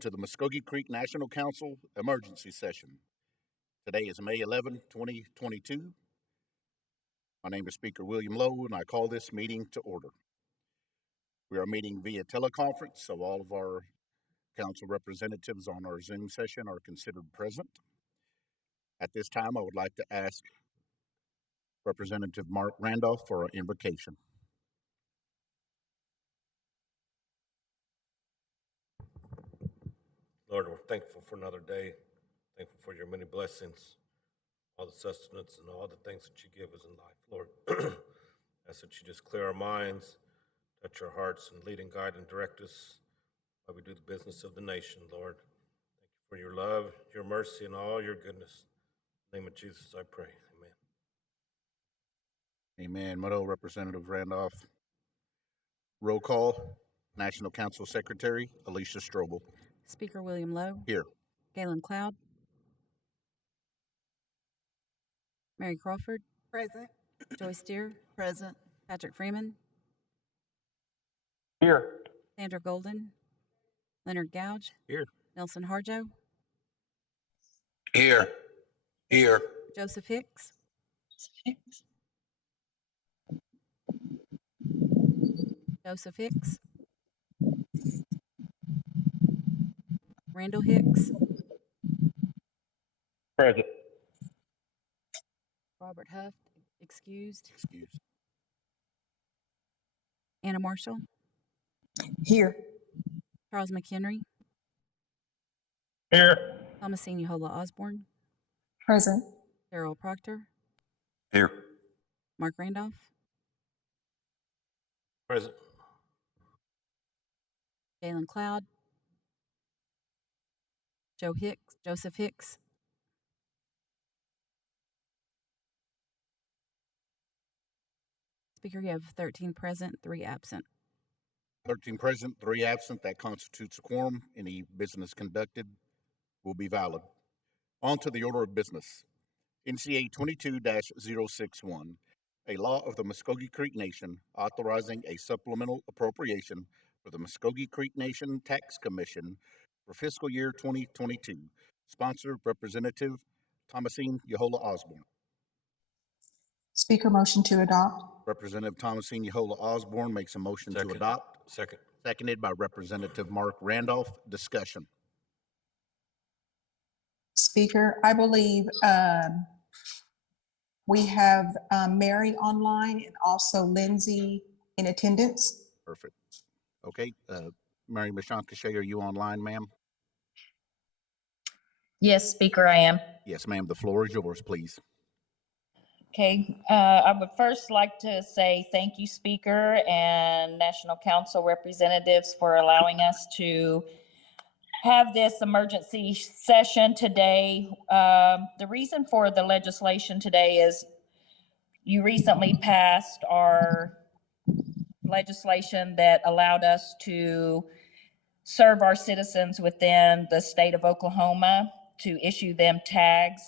to the Muskogee Creek National Council Emergency Session. Today is May 11, 2022. My name is Speaker William Lowe, and I call this meeting to order. We are meeting via teleconference, so all of our council representatives on our Zoom session are considered present. At this time, I would like to ask Representative Mark Randolph for our invocation. Lord, we're thankful for another day, thankful for your many blessings, all the sustenance and all the things that you give us in life. Lord, ask that you just clear our minds, touch our hearts, and lead and guide and direct us while we do the business of the nation, Lord. Thank you for your love, your mercy, and all your goodness. In the name of Jesus, I pray. Amen. Amen. Motto, Representative Randolph. Roll call. National Council Secretary Alicia Strobel. Speaker William Lowe. Here. Galen Cloud. Mary Crawford. Present. Joyce Deere. Present. Patrick Freeman. Here. Sandra Golden. Leonard Gouge. Here. Nelson Harjo. Here. Here. Joseph Hicks. Joseph Hicks. Randall Hicks. Present. Robert Huff, excused. Excused. Anna Marshall. Here. Charles McHenry. Here. Thomasine Eufaula Osborne. Present. Darrell Proctor. Here. Mark Randolph. Present. Galen Cloud. Joseph Hicks. Speaker, you have 13 present, 3 absent. 13 present, 3 absent. That constitutes a quorum. Any business conducted will be valid. On to the order of business. NCA 22-061, a law of the Muskogee Creek Nation authorizing a supplemental appropriation for the Muskogee Creek Nation Tax Commission for fiscal year 2022. Sponsor, Representative Thomasine Eufaula Osborne. Speaker, motion to adopt. Representative Thomasine Eufaula Osborne makes a motion to adopt. Second. Seconded by Representative Mark Randolph. Discussion. Speaker, I believe we have Mary online and also Lindsay in attendance. Perfect. Okay. Mary Mashankashay, are you online, ma'am? Yes, Speaker, I am. Yes, ma'am. The floor is yours, please. Okay, I would first like to say thank you, Speaker and National Council representatives, for allowing us to have this emergency session today. The reason for the legislation today is you recently passed our legislation that allowed us to serve our citizens within the state of Oklahoma, to issue them tags.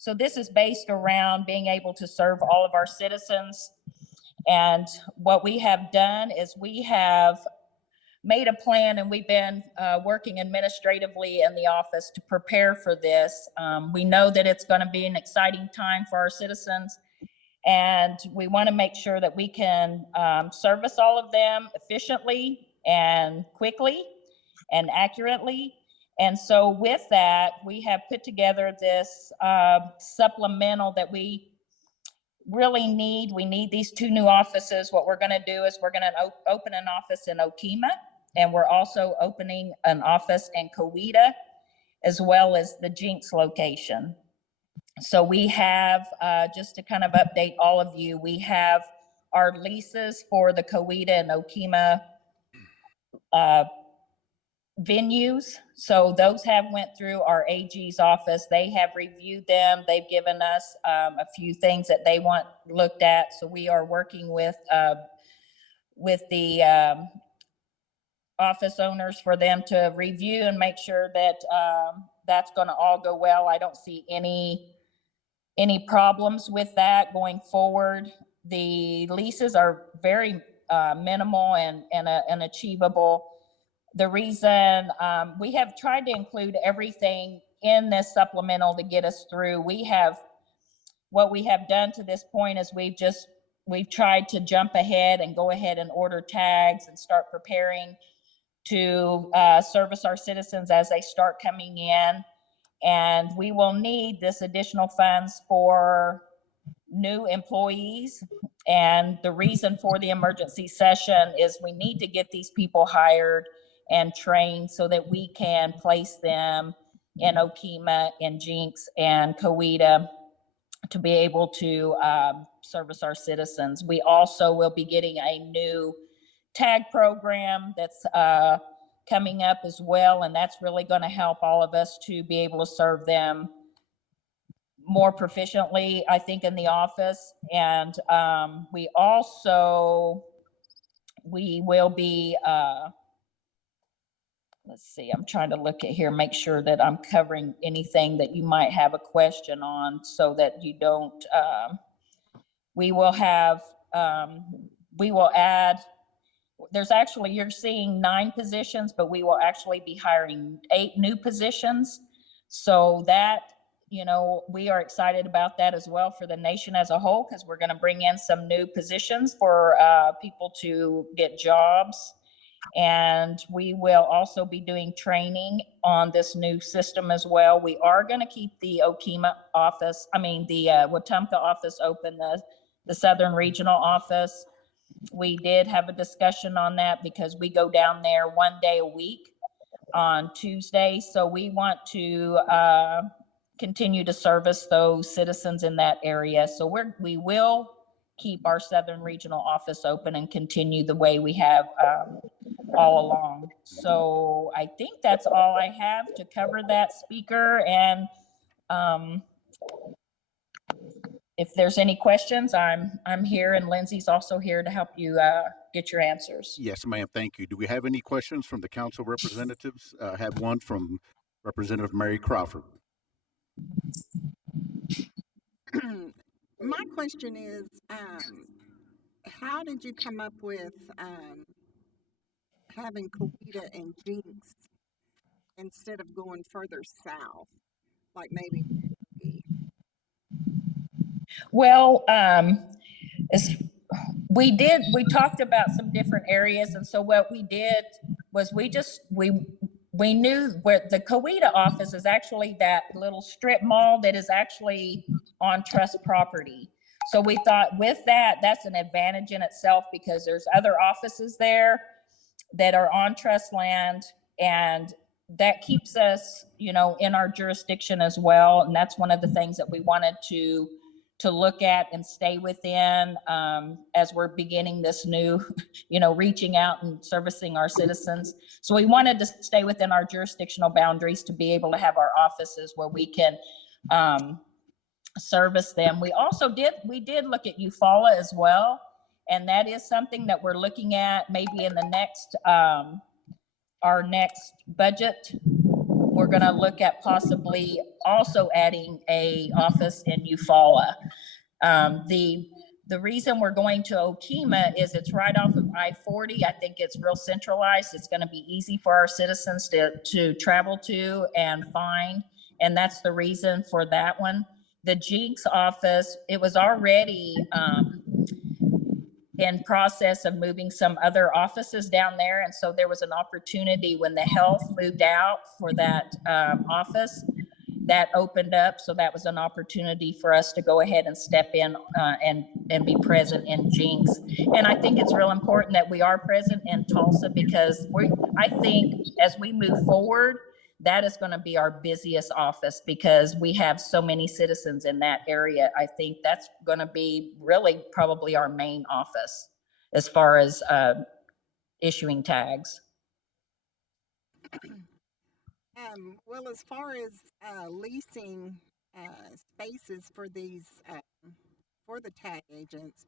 So this is based around being able to serve all of our citizens. And what we have done is we have made a plan, and we've been working administratively in the office to prepare for this. We know that it's going to be an exciting time for our citizens, and we want to make sure that we can service all of them efficiently and quickly and accurately. And so with that, we have put together this supplemental that we really need. We need these 2 new offices. What we're going to do is we're going to open an office in Okemah, and we're also opening an office in Coweta, as well as the Jinx location. So we have, just to kind of update all of you, we have our leases for the Coweta and Okemah venues. So those have went through our AG's office. They have reviewed them. They've given us a few things that they want looked at. So we are working with the office owners for them to review and make sure that that's going to all go well. I don't see any problems with that going forward. The leases are very minimal and achievable. the reason we have tried to include everything in this supplemental to get us through. What we have done to this point is we've tried to jump ahead and go ahead and order tags and start preparing to service our citizens as they start coming in. And we will need this additional funds for new employees. And the reason for the emergency session is we need to get these people hired and trained so that we can place them in Okemah, in Jinx, and Coweta to be able to service our citizens. We also will be getting a new tag program that's coming up as well, and that's really going to help all of us to be able to serve them more proficiently, I think, in the office. And we will be, let's see, I'm trying to look at here, make sure that I'm covering anything that you might have a question on so that you don't, we will add, there's actually, you're seeing 9 positions, but we will actually be hiring 8 new positions. So that, we are excited about that as well for the nation as a whole, because we're going to bring in some new positions for people to get jobs. And we will also be doing training on this new system as well. We are going to keep the Okemah office, the Wetumpka office open, the Southern Regional office. We did have a discussion on that because we go down there 1 day a week on Tuesday. So we want to continue to service those citizens in that area. So we will keep our Southern Regional office open and continue the way we have all along. So I think that's all I have to cover that, Speaker. And if there's any questions, I'm here, and Lindsay's also here to help you get your answers. Yes, ma'am. Thank you. Do we have any questions from the council representatives? I have one from Representative Mary Crawford. My question is, how did you come up with having Coweta and Jinx instead of going further south, like maybe? Well, we talked about some different areas. And so what we did was we knew where the Coweta office is actually that little strip mall that is actually on trust property. So we thought with that's an advantage in itself because there's other offices there that are on trust land, and that keeps us, in our jurisdiction as well. And that's one of the things that we wanted to look at and stay within as we're beginning this new, reaching out and servicing our citizens. So we wanted to stay within our jurisdictional boundaries to be able to have our offices where we can service them. We did look at Eufaula as well. And that is something that we're looking at maybe in the next, our next budget. We're going to look at possibly also adding a office in Eufaula. The reason we're going to Okemah is it's right off of I-40. I think it's real centralized. It's going to be easy for our citizens to travel to and find. And that's the reason for that one. The Jinx office, it was already in process of moving some other offices down there. And so there was an opportunity when the health moved out for that office that opened up. So that was an opportunity for us to go ahead and step in and be present in Jinx. And I think it's real important that we are present in Tulsa because I think as we move forward, that is going to be our busiest office because we have so many citizens in that area. I think that's going to be really probably our main office as far as issuing tags. Well, as far as leasing spaces for these, for the tag agents,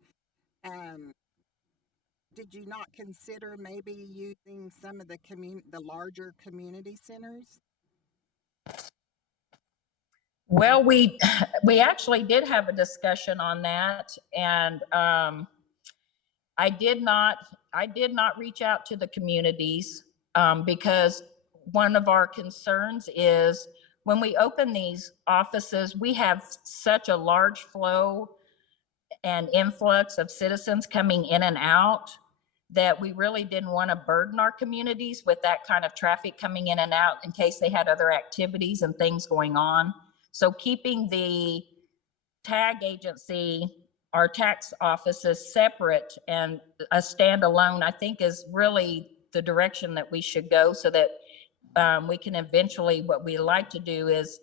did you not consider maybe using some of the larger community centers? Well, we actually did have a discussion on that, and I did not reach out to the communities because one of our concerns is when we open these offices, we have such a large flow and influx of citizens coming in and out that we really didn't want to burden our communities with that kind of traffic coming in and out in case they had other activities and things going on. So keeping the tag agency, our tax offices separate and a standalone, I think is really the direction that we should go, so that we can eventually, what we like to do is,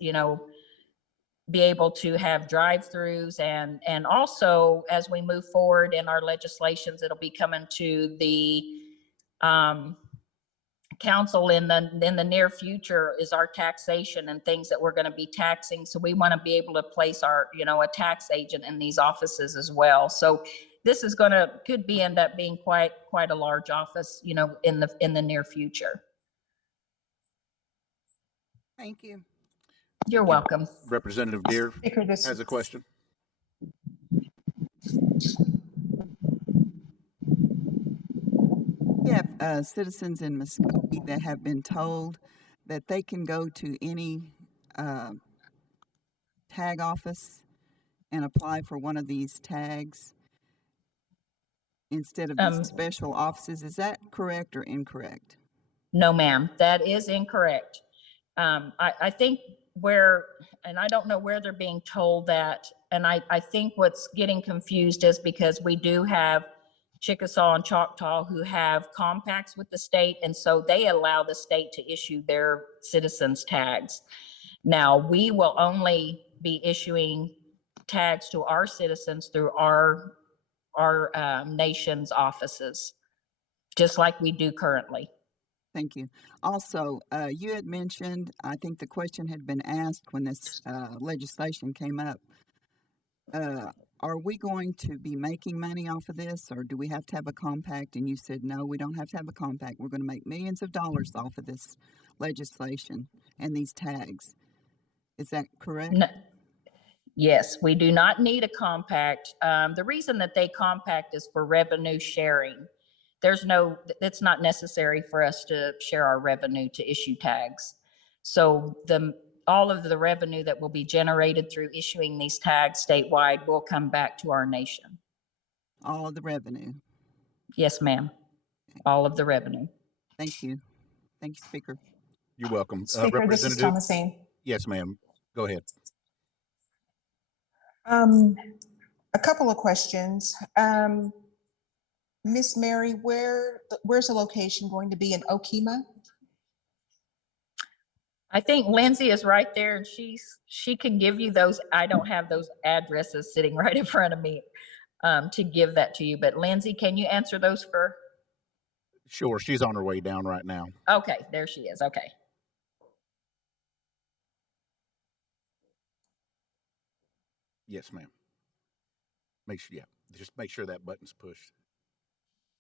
be able to have drive-throughs, and also as we move forward in our legislations, it'll be coming to the council in the near future is our taxation and things that we're going to be taxing. So we want to be able to place our, a tax agent in these offices as well. So this is could end up being quite a large office, in the near future. Thank you. You're welcome. Representative Deere Speaker, this has a question. We have citizens in Muskogee that have been told that they can go to any tag office and apply for one of these tags instead of these special offices. Is that correct or incorrect? No, ma'am, that is incorrect. I think and I don't know where they're being told that. And I think what's getting confused is because we do have Chickasaw and Choctaw who have compacts with the state. And so they allow the state to issue their citizens tags. Now, we will only be issuing tags to our citizens through our nation's offices, just like we do currently. Thank you. Also, you had mentioned, I think the question had been asked when this legislation came up, are we going to be making money off of this, or do we have to have a compact? And you said, no, we don't have to have a compact. We're going to make millions of dollars off of this legislation and these tags. Is that correct? No. Yes, we do not need a compact. The reason that they compact is for revenue sharing. It's not necessary for us to share our revenue to issue tags. So all of the revenue that will be generated through issuing these tags statewide will come back to our nation. All of the revenue? Yes, ma'am. All of the revenue. Thank you. Thank you, Speaker. You're welcome. Speaker, this is Thomasine. Yes, ma'am. Go ahead. A couple of questions. Miss Mary, where's the location going to be in Okemah? I think Lindsay is right there, and she can give you those. I don't have those addresses sitting right in front of me to give that to you. But Lindsay, can you answer those for? Sure, she's on her way down right now. Okay, there she is. Okay. Yes, ma'am. Just make sure that button's pushed.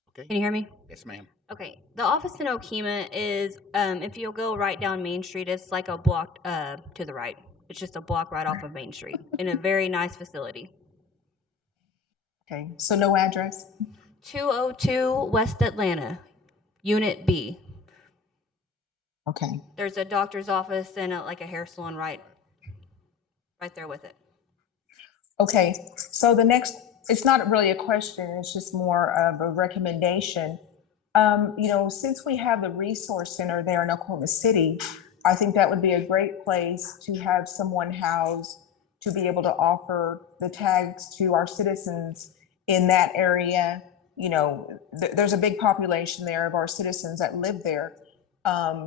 Okay. Can you hear me? Yes, ma'am. Okay. The office in Okemah is, if you'll go right down Main Street, it's like a block to the right. It's just a block right off of Main Street in a very nice facility. Okay, so no address? 202 West Atlanta, Unit B. Okay. There's a doctor's office and a hair salon right there with it. Okay, so the next, it's not really a question, it's just more of a recommendation. Since we have the resource center there in Oklahoma City, I think that would be a great place to have someone housed to be able to offer the tags to our citizens in that area. There's a big population there of our citizens that live there.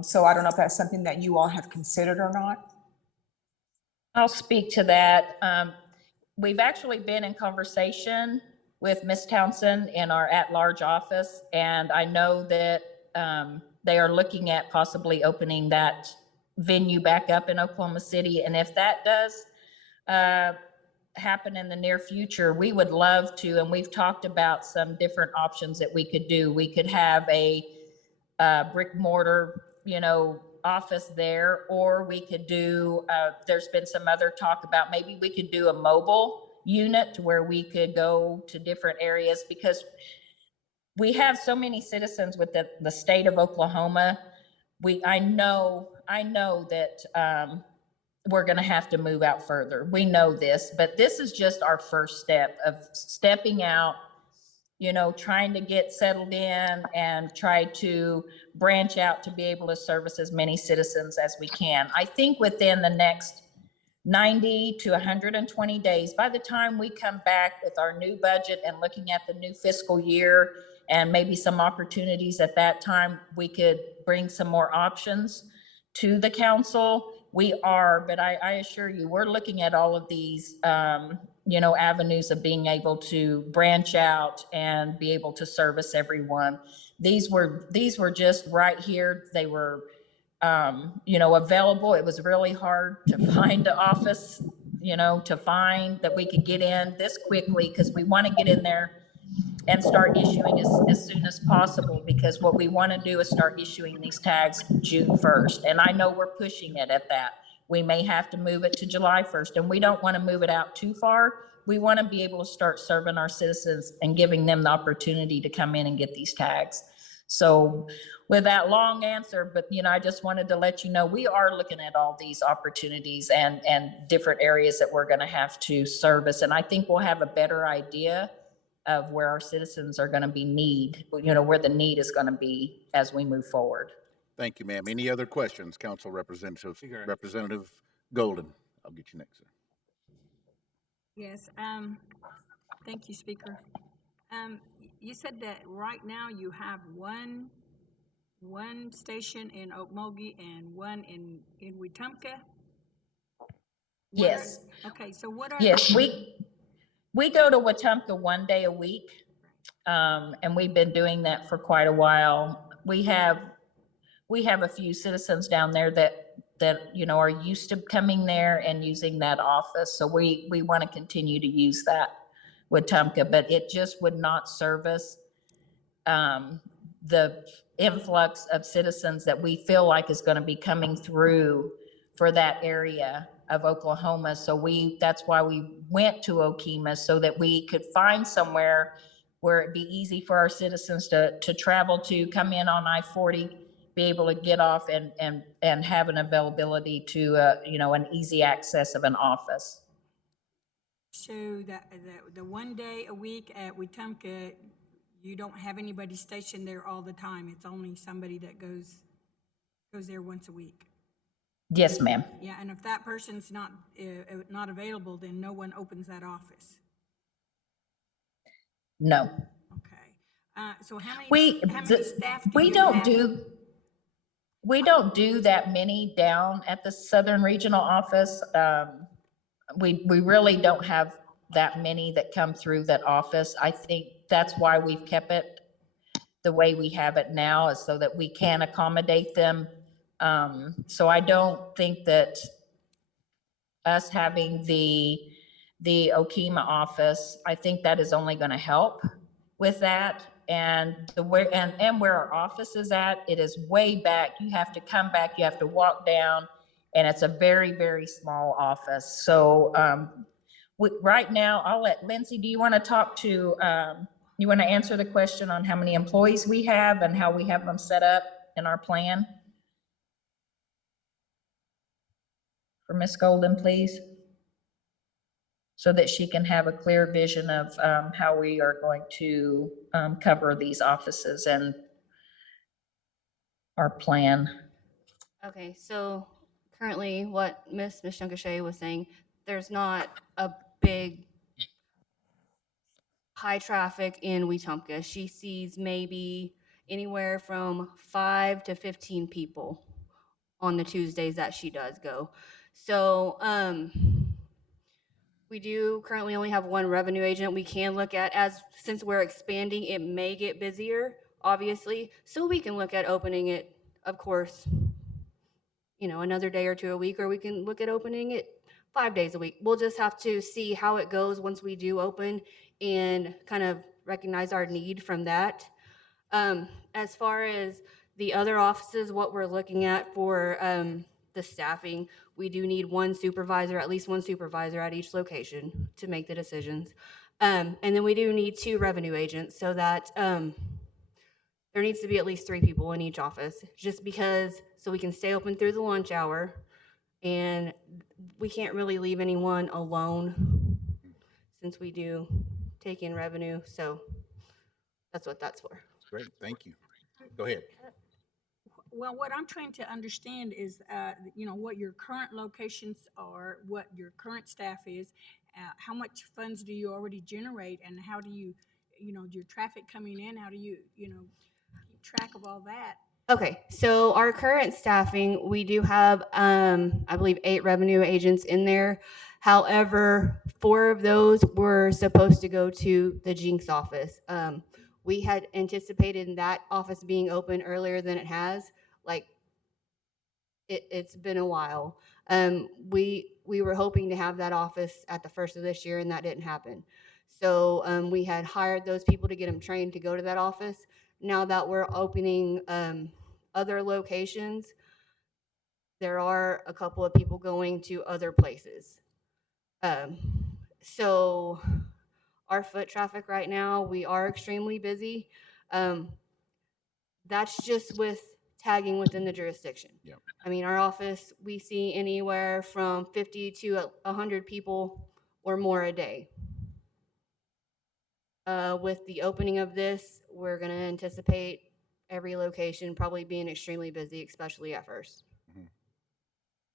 So I don't know if that's something that you all have considered or not. I'll speak to that. We've actually been in conversation with Ms. Townsend in our at-large office, and I know that they are looking at possibly opening that venue back up in Oklahoma City. And if that does happen in the near future, we would love to, and we've talked about some different options that we could do. We could have a brick mortar, office there, or we could do, there's been some other talk about maybe we could do a mobile unit to where we could go to different areas, because we have so many citizens with the state of Oklahoma I know that we're going to have to move out further. We know this, but this is just our first step of stepping out, trying to get settled in and try to branch out to be able to service as many citizens as we can. I think within the next 90 to 120 days, by the time we come back with our new budget and looking at the new fiscal year and maybe some opportunities at that time, we could bring some more options to the council. But I assure you, we're looking at all of these, avenues of being able to branch out and be able to service everyone. These were just right here. They were, available. It was really hard to find the office, to find that we could get in this quickly, because we want to get in there and start issuing as soon as possible, because what we want to do is start issuing these tags June 1st. And I know we're pushing it at that. We may have to move it to July 1st, and we don't want to move it out too far. We want to be able to start serving our citizens and giving them the opportunity to come in and get these tags. So with that long answer, but I just wanted to let you know, we are looking at all these opportunities and different areas that we're going to have to service. And I think we'll have a better idea of where our citizens are going to be where the need is going to be as we move forward. Thank you, ma'am. Any other questions, Council Representative Golden? I'll get you next, sir. Yes. Thank you, Speaker. You said that right now you have one station in Okmulgee and one in Wetumpka? Yes. Okay. So what are? Yes, we go to Wetumpka one day a week, and we've been doing that for quite a while. We have a few citizens down there that are used to coming there and using that office. So we want to continue to use that Wetumpka, but it just would not service the influx of citizens that we feel like is going to be coming through for that area of Oklahoma. So that's why we went to Okemah, so that we could find somewhere where it'd be easy for our citizens to travel to, come in on I-40, be able to get off and have an availability to an easy access of an office. So the one day a week at Wetumpka, you don't have anybody stationed there all the time. It's only somebody that goes there once a week. Yes, ma'am. Yeah, and if that person's not available, then no one opens that office. No. Okay. So how many staff do we you don't have? We don't do that many down at the Southern Regional Office. We really don't have that many that come through that office. I think that's why we've kept it the way we have it now, is so that we can accommodate them. So I don't think that us having the Okemah office, I think that is only going to help with that. And where our office is at, it is way back. You have to come back, you have to walk down, and it's a very, very small office. So right now, I'll let Lindsay, do you want to talk to, you want to answer the question on how many employees we have and how we have them set up in our plan? For Ms. Golden, please, so that she can have a clear vision of how we are going to cover these offices and our plan. Okay, so currently what Ms. Shunkashay was saying, there's not a big high traffic in Wetumpka. She sees maybe anywhere from 5 to 15 people on the Tuesdays that she does go. So we do currently only have one revenue agent. We can look at, since we're expanding, it may get busier, obviously. So we can look at opening it, of course, another day or two a week, or we can look at opening it 5 days a week. We'll just have to see how it goes once we do open and kind of recognize our need from that. As far as the other offices, what we're looking at for the staffing, we do need at least one supervisor at each location to make the decisions. And then we do need 2 revenue agents, so that There needs to be at least 3 people in each office, just because, so we can stay open through the lunch hour, and we can't really leave anyone alone since we do take in revenue, so that's what that's for. Great, thank you. Go ahead. Well, what I'm trying to understand is, what your current locations are, what your current staff is, how much funds do you already generate, and how do you, your traffic coming in, how do you, keep track of all that? Okay, so our current staffing, we do have, I believe, 8 revenue agents in there. However, 4 of those were supposed to go to the Jinx office. We had anticipated that office being open earlier than it has. Like, it's been a while. We were hoping to have that office at the first of this year, and that didn't happen. So we had hired those people to get them trained to go to that office. Now that we're opening other locations, there are a couple of people going to other places. So our foot traffic right now, we are extremely busy. That's just with tagging within the jurisdiction. Yeah. I mean, our office, we see anywhere from 50 to 100 people or more a day. With the opening of this, we're going to anticipate every location probably being extremely busy, especially at first.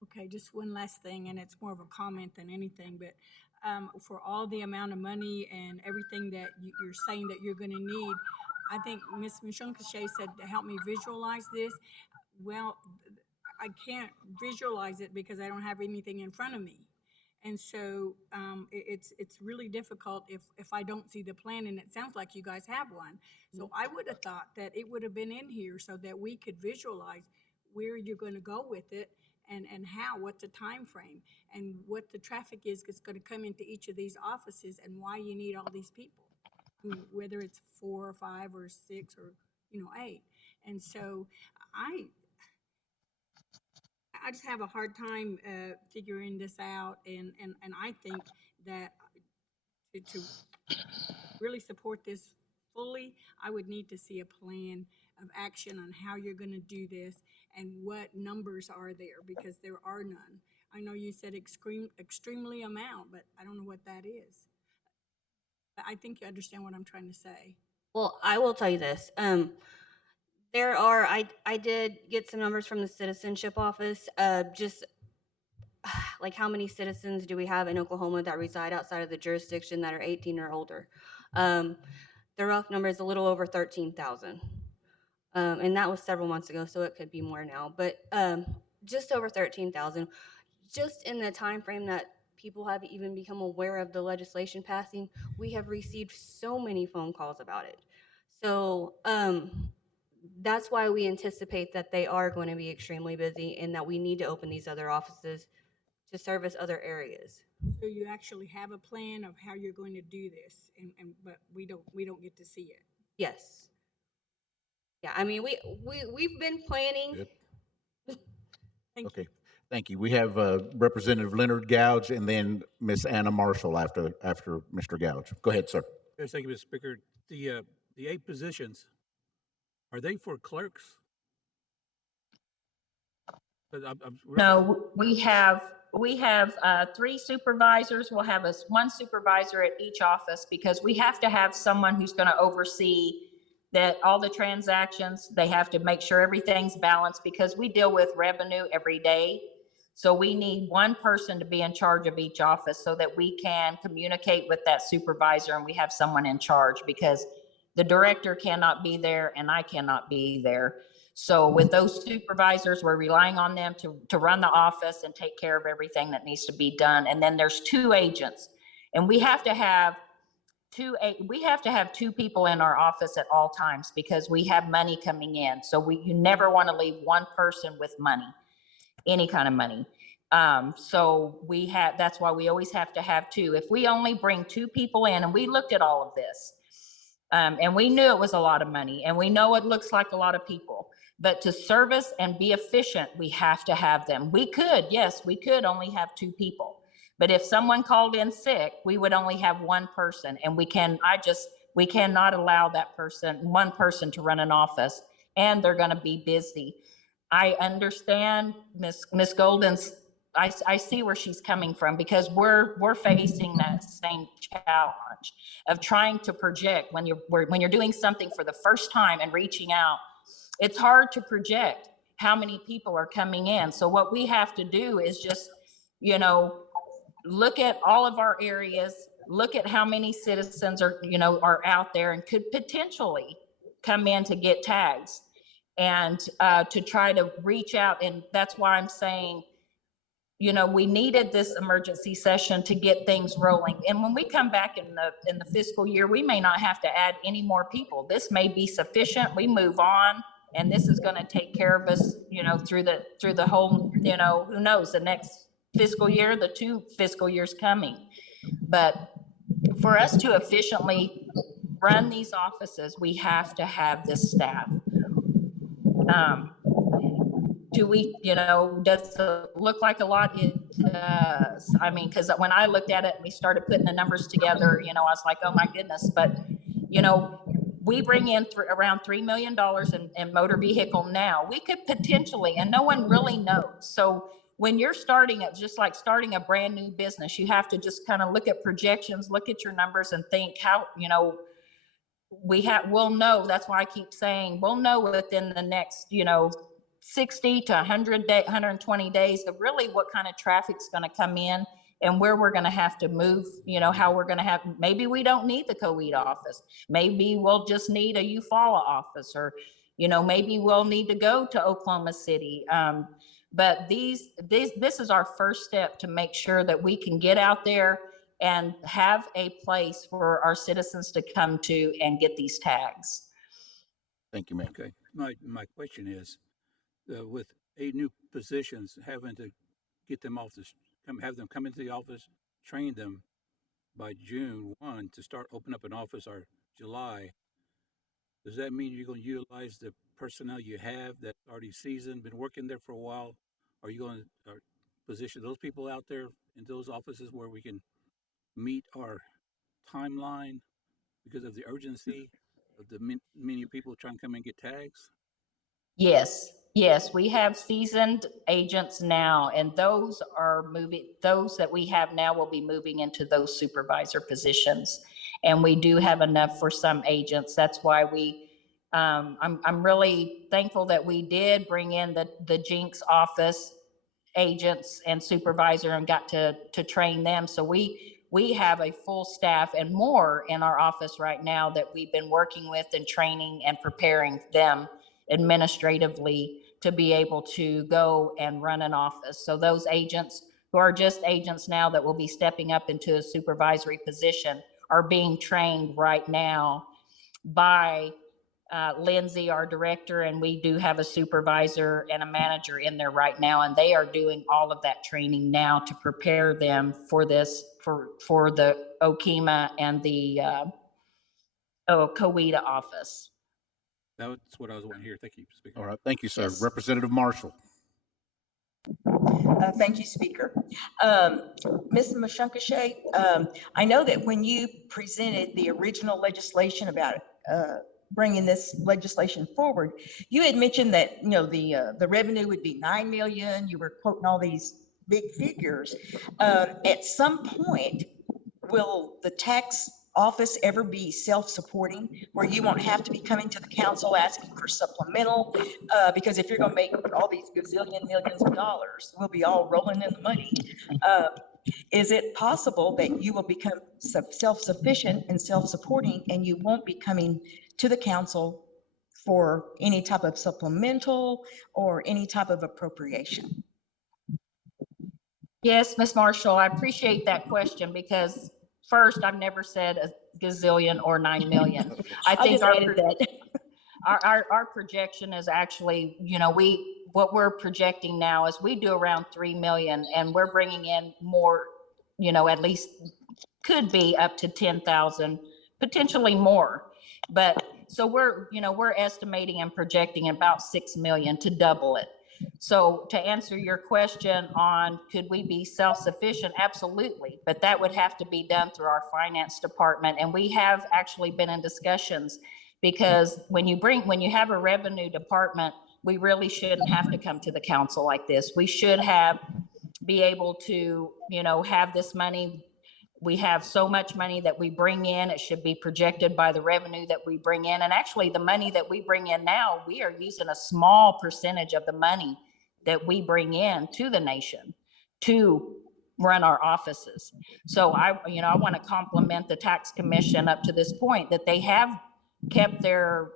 Okay, just one last thing, and it's more of a comment than anything, but for all the amount of money and everything that you're saying that you're going to need, I think Ms. Michonkashe said to help me visualize this. Well, I can't visualize it because I don't have anything in front of me. And so it's really difficult if I don't see the plan, and it sounds like you guys have one. So I would have thought that it would have been in here so that we could visualize where you're going to go with it, and how, what's the time frame, and what the traffic is that's going to come into each of these offices, and why you need all these people. I mean, whether it's 4 or 5 or 6 or 8. And so I just have a hard time figuring this out, and I think that to really support this fully, I would need to see a plan of action on how you're going to do this and what numbers are there, because there are none. I know you said extremely amount, but I don't know what that is. But I think you understand what I'm trying to say. Well, I will tell you this. There are, I did get some numbers from the citizenship office, just like how many citizens do we have in Oklahoma that reside outside of the jurisdiction that are 18 or older? The rough number is a little over 13,000. And that was several months ago, so it could be more now, but just over 13,000. Just in the time frame that people have even become aware of the legislation passing, we have received so many phone calls about it. So that's why we anticipate that they are going to be extremely busy, and that we need to open these other offices to service other areas. So you actually have a plan of how you're going to do this, but we don't get to see it. Yes. Yeah, I mean, we've been planning. Okay, thank you. We have Representative Leonard Gouge and then Miss Anna Marshall after Mr. Gouge. Go ahead, sir. Yes, thank you, Mr. Speaker. The 8 positions, are they for clerks? No, we have 3 supervisors. We'll have 1 supervisor at each office, because we have to have someone who's going to oversee that all the transactions. They have to make sure everything's balanced, because we deal with revenue every day. So we need 1 person to be in charge of each office so that we can communicate with that supervisor, and we have someone in charge, because the director cannot be there and I cannot be there. So with those supervisors, we're relying on them to run the office and take care of everything that needs to be done. And then there's 2 agents, and we have to have 2 people in our office at all times, because we have money coming in. So you never want to leave 1 person with money, any kind of money. So that's why we always have to have 2. If we only bring 2 people in, and we looked at all of this, and we knew it was a lot of money, and we know it looks like a lot of people, but to service and be efficient, we have to have them. We could only have 2 people. But if someone called in sick, we would only have 1 person, and We cannot allow one person to run an office, and they're going to be busy. I understand Miss Golden's, I see where she's coming from, because we're facing that same challenge of trying to project when you're doing something for the first time and reaching out. It's hard to project how many people are coming in. So what we have to do is just, look at all of our areas, look at how many citizens are out there and could potentially come in to get tags, and to try to reach out. And that's why I'm saying, we needed this emergency session to get things rolling. And when we come back in the fiscal year, we may not have to add any more people. This may be sufficient. We move on, and this is going to take care of us, through the whole, who knows, the next fiscal year, the 2 fiscal years coming. But for us to efficiently run these offices, we have to have this staff. Do we, does it look like a lot? It does. I mean, because when I looked at it and we started putting the numbers together, I was like, oh my goodness. But, we bring in around $3 million in motor vehicle now. We could potentially, and no one really knows. So when you're starting it, just like starting a brand new business, you have to just kind of look at projections, look at your numbers, and think how, we'll know. That's why I keep saying we'll know within the next, 60 to 120 days of really what kind of traffic's going to come in and where we're going to have to move, how we're going to have, maybe we don't need the Coweta office. Maybe we'll just need a Eufaula office, or, maybe we'll need to go to Oklahoma City. But this is our first step to make sure that we can get out there and have a place for our citizens to come to and get these tags. Thank you, ma'am. Okay. My question is, with 8 new positions, having to get them have them come into the office, train them by June 1 to start open up an office, or July. Does that mean you're going to utilize the personnel you have that's already seasoned, been working there for a while? Are you going to position those people out there in those offices where we can meet our timeline because of the urgency of the many people trying to come and get tags? Yes, we have seasoned agents now, and those that we have now will be moving into those supervisor positions. And we do have enough for some agents. That's why I'm really thankful that we did bring in the Jinx office agents and supervisor and got to train them. So we have a full staff and more in our office right now that we've been working with and training and preparing them administratively to be able to go and run an office. So those agents who are just agents now that will be stepping up into a supervisory position are being trained right now by Lindsay, our director, and we do have a supervisor and a manager in there right now, and they are doing all of that training now to prepare them for this, for the Okemah and the Coweta office. That's what I was wanting to hear. Thank you, Speaker. All right. Thank you, sir. Yes. Representative Marshall. Thank you, Speaker. Ms. Mashunkashay, I know that when you presented the original legislation about bringing this legislation forward, you had mentioned that, the revenue would be 9 million. You were quoting all these big figures. At some point, will the tax office ever be self-supporting, where you won't have to be coming to the council asking for supplemental? Because if you're going to make all these gazillion millions of dollars, we'll be all rolling in the money. Is it possible that you will become self-sufficient and self-supporting, and you won't be coming to the council for any type of supplemental or any type of appropriation? Yes, Ms. Marshall, I appreciate that question, because first, I've never said a gazillion or 9 million. I think our projection is actually, what we're projecting now is we do around 3 million, and we're bringing in more, at least could be up to 10,000, potentially more. But so we're estimating and projecting about 6 million to double it. So to answer your question on could we be self-sufficient? Absolutely. But that would have to be done through our finance department. And we have actually been in discussions because when you have a revenue department, we really shouldn't have to come to the council like this. We should be able to, have this money. We have so much money that we bring in. It should be projected by the revenue that we bring in. And actually the money that we bring in now, we are using a small percentage of the money that we bring in to the nation to run our offices. So I want to compliment the tax commission up to this point that they have kept their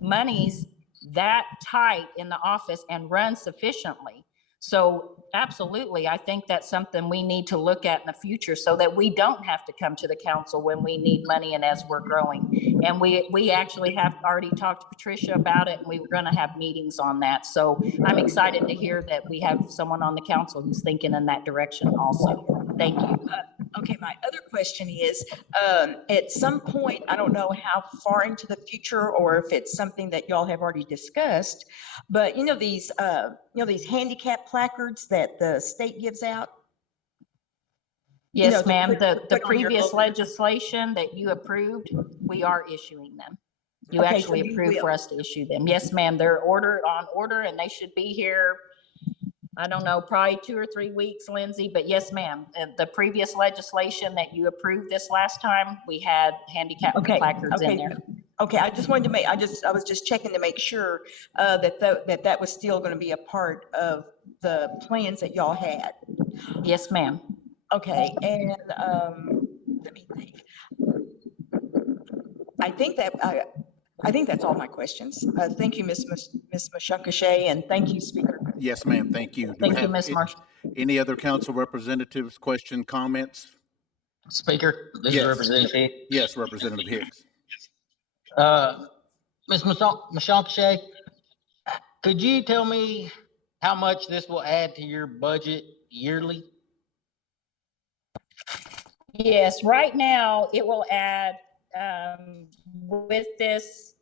monies that tight in the office and run sufficiently. So absolutely, I think that's something we need to look at in the future so that we don't have to come to the council when we need money and as we're growing. And we actually have already talked to Patricia about it, and we were going to have meetings on that. So I'm excited to hear that we have someone on the council who's thinking in that direction also. Thank you. Okay, my other question is, at some point, I don't know how far into the future or if it's something that y'all have already discussed, but these handicapped placards that the state gives out? Yes, ma'am. The put on your previous local- legislation that you approved, we are issuing them. You Okay, so actually you approved will. for us to issue them. Yes, ma'am. They're on order and they should be here, I don't know, probably 2 or 3 weeks, Lindsay, but yes, ma'am. The previous legislation that you approved this last time, we had handicapped placards in there. Okay, I just wanted to I was just checking to make sure that was still going to be a part of the plans that y'all had. Yes, ma'am. Okay, and let me think. I think that's all my questions. Thank you, Ms. Mashunkache, and thank you, Speaker. Yes, ma'am. Thank you. Do we Thank you, have Ms. Marshall. any other council representatives, question, comments? Speaker, this is Representative Hicks. Yes, Representative Hicks. Ms. Mashonkache, could you tell me how much this will add to your budget yearly? Yes, right now it will add, with this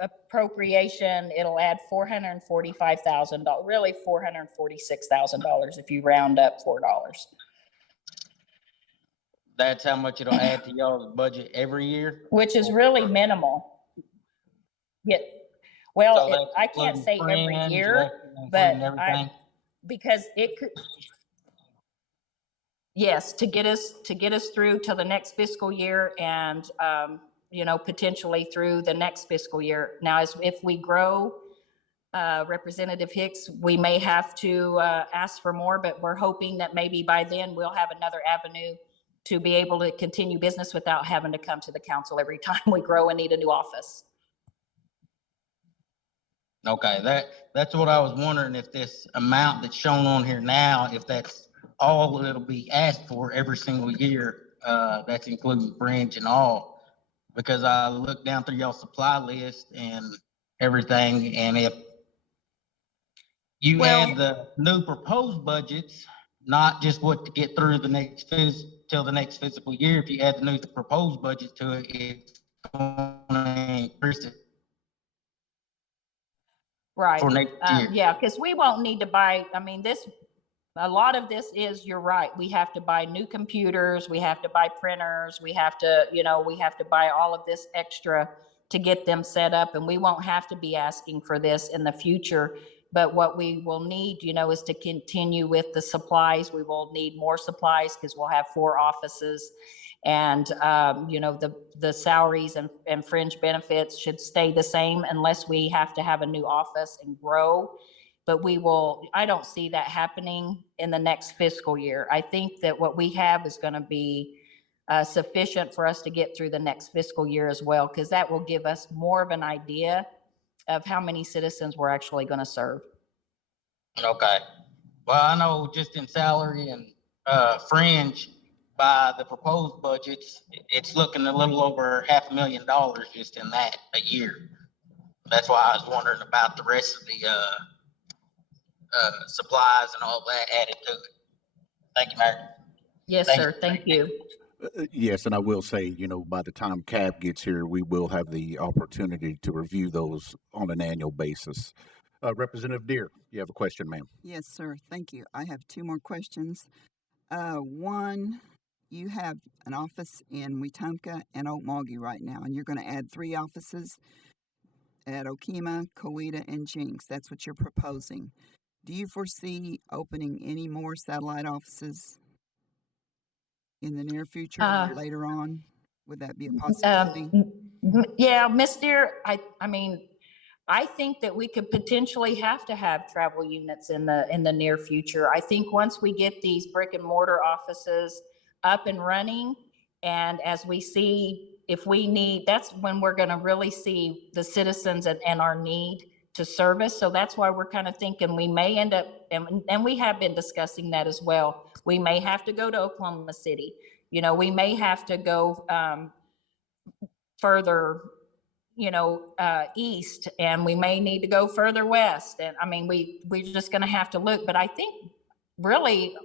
appropriation, it'll add $445,000, really $446,000 if you round up $4. That's how much it'll add to y'all's budget every year? Which is really minimal. Yeah, well, So I can't say every year, but because it could, yes, to get us through till the next fiscal year and, potentially through the next fiscal year. Now, if we grow, Representative Hicks, we may have to ask for more, but we're hoping that maybe by then we'll have another avenue to be able to continue business without having to come to the council every time we grow and need a new office. Okay, that's what I was wondering, if this amount that's shown on here now, if that's all it'll be asked for every single year, that's including fringe and all. Because I looked down through y'all's supply list and everything, and if you add the new proposed budgets, not just what to get through till the next fiscal year, if you add the new proposed budget to it, it's gonna increase it. Right. For next year. Yeah, because we won't need to buy, a lot of this is, you're right, we have to buy new computers, we have to buy printers, we have to buy all of this extra to get them set up, and we won't have to be asking for this in the future. But what we will need, is to continue with the supplies. We will need more supplies because we'll have 4 offices. And, the salaries and fringe benefits should stay the same unless we have to have a new office and grow. But I don't see that happening in the next fiscal year. I think that what we have is going to be sufficient for us to get through the next fiscal year as well, because that will give us more of an idea of how many citizens we're actually going to serve. Okay. Well, I know just in salary and fringe, by the proposed budgets, it's looking a little over $500,000 just in that a year. That's why I was wondering about the rest of the supplies and all that added to it. Thank you, Mayor. Yes, sir. Thank you. Yes, and I will say, by the time CAB gets here, we will have the opportunity to review those on an annual basis. Representative Deer, you have a question, ma'am. Yes, sir. Thank you. I have two more questions. One, you have an office in Wetumpka and Okmulgee right now, and you're going to add 3 offices at Okemah, Coweta, and Jinx. That's what you're proposing. Do you foresee opening any more satellite offices in the near future or later on? Would that be a possibility? Yeah, Miss Deer, I mean, I think that we could potentially have to have travel units in the near future. I think once we get these brick and mortar offices up and running, and as we see if we need, that's when we're going to really see the citizens and our need to service. So that's why we're kind of thinking we may end up, and we have been discussing that as well. We may have to go to Oklahoma City. You know, we may have to go further, east, and we may need to go further west. And I mean, we're just going to have to look. But I think really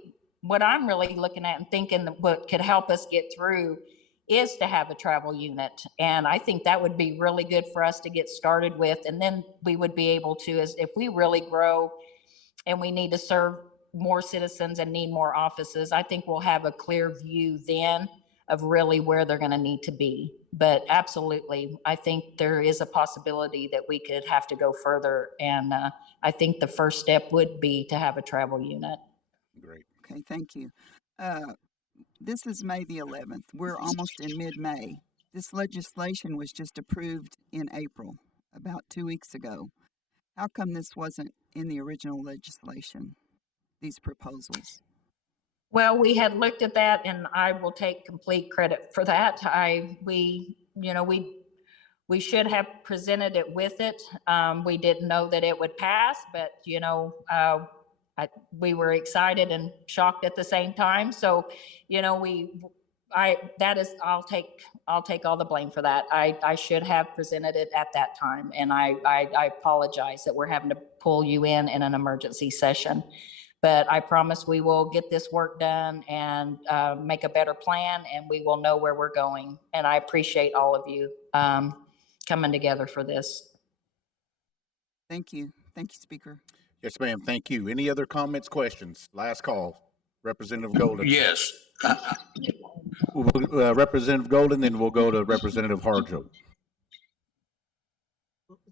what I'm really looking at and thinking that what could help us get through is to have a travel unit. And I think that would be really good for us to get started with. And then we would be able to, as if we really grow and we need to serve more citizens and need more offices, I think we'll have a clear view then of really where they're going to need to be. But absolutely, I think there is a possibility that we could have to go further. And I think the first step would be to have a travel unit. Great. Okay, thank you. This is May the 11th. We're almost in mid-May. This legislation was just approved in April, about 2 weeks ago. How come this wasn't in the original legislation, these proposals? Well, we had looked at that, and I will take complete credit for that. We should have presented it with it. We didn't know that it would pass, but we were excited and shocked at the same time. So, I'll take all the blame for that. I should have presented it at that time, and I apologize that we're having to pull you in an emergency session. But I promise we will get this work done and make a better plan, and we will know where we're going. And I appreciate all of you coming together for this. Thank you. Thank you, Speaker. Yes, ma'am. Thank you. Any other comments, questions? Last call. Representative Golden. Yes. Representative Golden, then we'll go to Representative Harjo.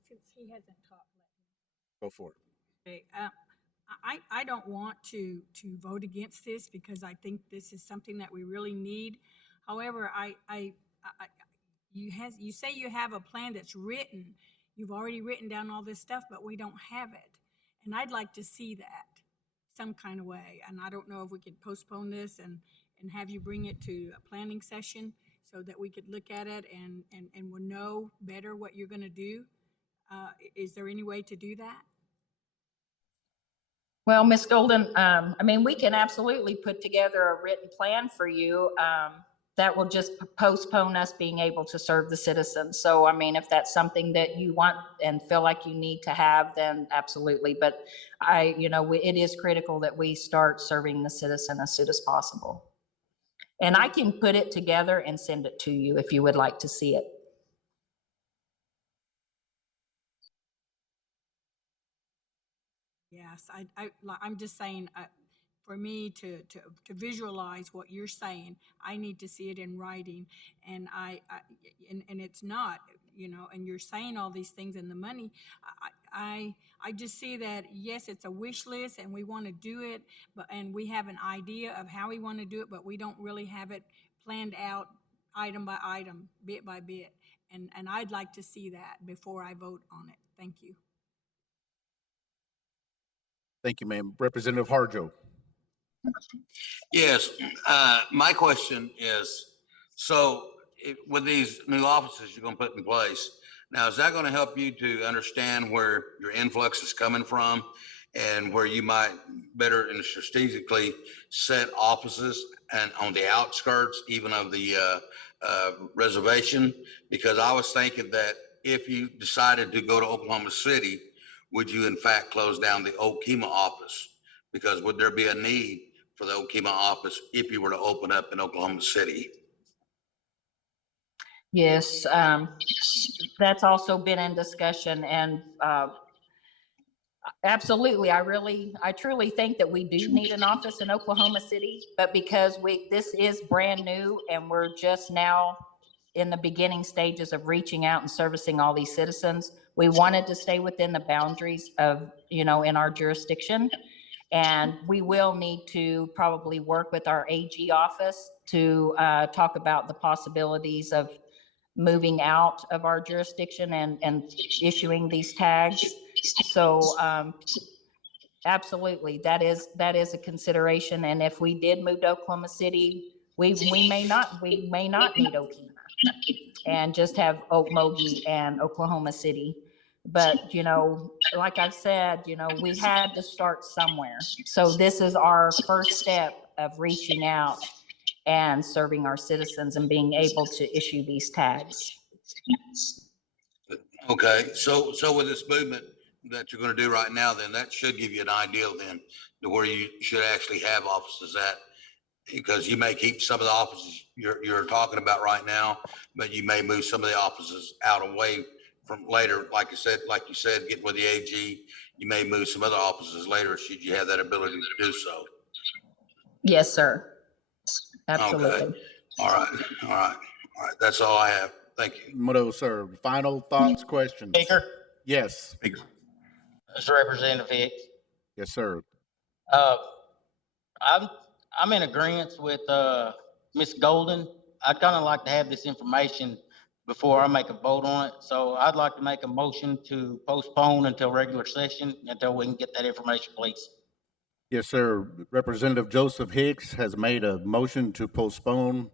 Since he hasn't talked, Go for it. okay, I don't want to vote against this because I think this is something that we really need. However, you say you have a plan that's written. You've already written down all this stuff, but we don't have it. And I'd like to see that some kind of way. And I don't know if we could postpone this and have you bring it to a planning session so that we could look at it and we'll know better what you're going to do. Is there any way to do that? Well, Ms. Golden, we can absolutely put together a written plan for you that will just postpone us being able to serve the citizens. So, if that's something that you want and feel like you need to have, then absolutely. But it is critical that we start serving the citizen as soon as possible. And I can put it together and send it to you if you would like to see it. Yes, I'm just saying, for me to visualize what you're saying, I need to see it in writing, and and it's not, and you're saying all these things and the money. I just see that, yes, it's a wish list and we want to do it, and we have an idea of how we want to do it, but we don't really have it planned out item by item, bit by bit, and I'd like to see that before I vote on it. Thank you. Thank you, ma'am. Representative Harjo. Yes. My question is, so with these new offices you're going to put in place, now is that going to help you to understand where your influx is coming from and where you might better and strategically set offices and on the outskirts even of the reservation? Because I was thinking that if you decided to go to Oklahoma City, would you in fact close down the Okemah office? Because would there be a need for the Okemah office if you were to open up in Oklahoma City? Yes, that's also been in discussion, and Absolutely. I truly think that we do need an office in Oklahoma City, but because this is brand new and we're just now in the beginning stages of reaching out and servicing all these citizens, we wanted to stay within the boundaries of, in our jurisdiction. And we will need to probably work with our AG office to talk about the possibilities of moving out of our jurisdiction and issuing these tags. So absolutely, that is a consideration. And if we did move to Oklahoma City, we may not need Okina and just have Okmulgee and Oklahoma City. But, like I've said, we had to start somewhere. So this is our first step of reaching out and serving our citizens and being able to issue these tags. Okay, so with this movement that you're gonna do right now, then that should give you an idea then to where you should actually have offices at. Because you may keep some of the offices you're talking about right now, but you may move some of the offices out away from later, like you said, getting with the AG, you may move some other offices later should you have that ability to do so. Yes, sir. Absolutely. Okay. All right. That's all I have. Thank you. Moto, sir. Final thoughts, questions? Speaker, Yes. Mr. Representative Hicks. Yes, sir. I'm in agreement with Ms. Golden. I'd kind of like to have this information before I make a vote on it. So I'd like to make a motion to postpone until regular session until we can get that information, please. Yes, sir. Representative Joseph Hicks has made a motion to postpone,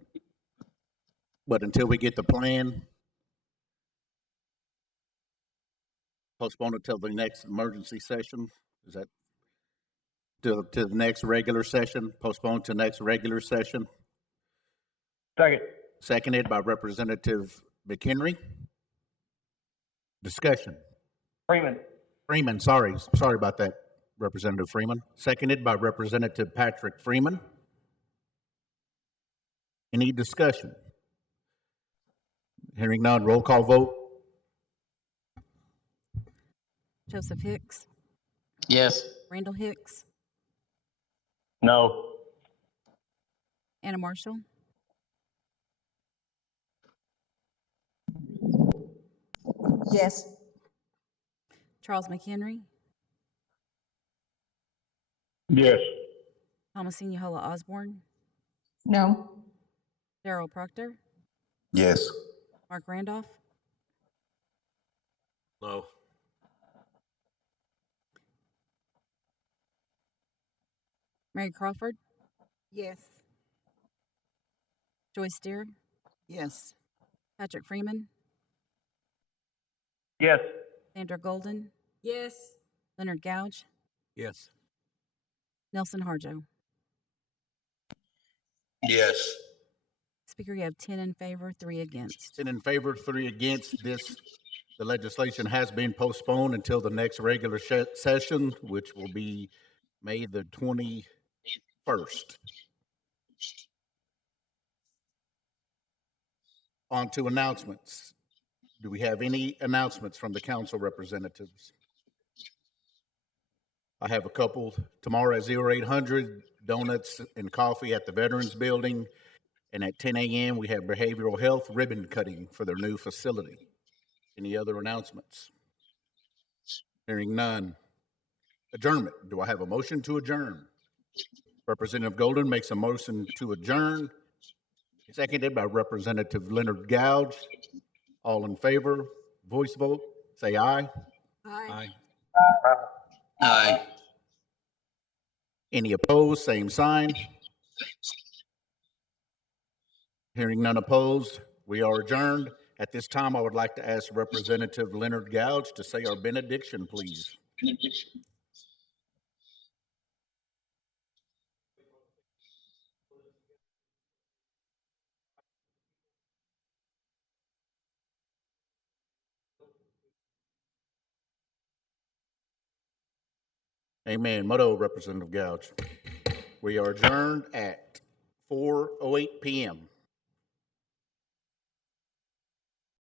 but until we get the plan, postpone it till the next emergency session. Is that to the next regular session? Postpone to next regular session. Second. Seconded by Representative McHenry. Discussion. Freeman, sorry about that, Representative Freeman. Seconded by Representative Patrick Freeman. Any discussion? Hearing none, roll call vote. Joseph Hicks, Yes. Randall Hicks, No. Anna Marshall, Yes. Charles McHenry, Yes. Thomasine Eufaula Osborne, No. Darrell Proctor, Yes. Mark Randolph, No. Mary Crawford, Yes. Joyce Steer, Yes. Patrick Freeman, Yes. Sandra Golden, Yes. Leonard Gouge, Yes. Nelson Harjo. Yes. Speaker, you have 10 in favor, 3 against. 10 in favor, 3 against. The legislation has been postponed until the next regular session, which will be May the 21st. On to announcements. Do we have any announcements from the council representatives? I have a couple. Tomorrow at 0800, donuts and coffee at the Veterans Building. And at 10 a.m., we have behavioral health ribbon cutting for their new facility. Any other announcements? Hearing none. Adjournment. Do I have a motion to adjourn? Representative Golden makes a motion to adjourn, seconded by Representative Leonard Gouge. All in favor, voice vote, say aye. Aye. Aye. Any opposed, same sign. Hearing none opposed, we are adjourned. At this time, I would like to ask Representative Leonard Gouge to say our benediction, please. Amen. Motto, Representative Gouge. We are adjourned at 4:08 p.m.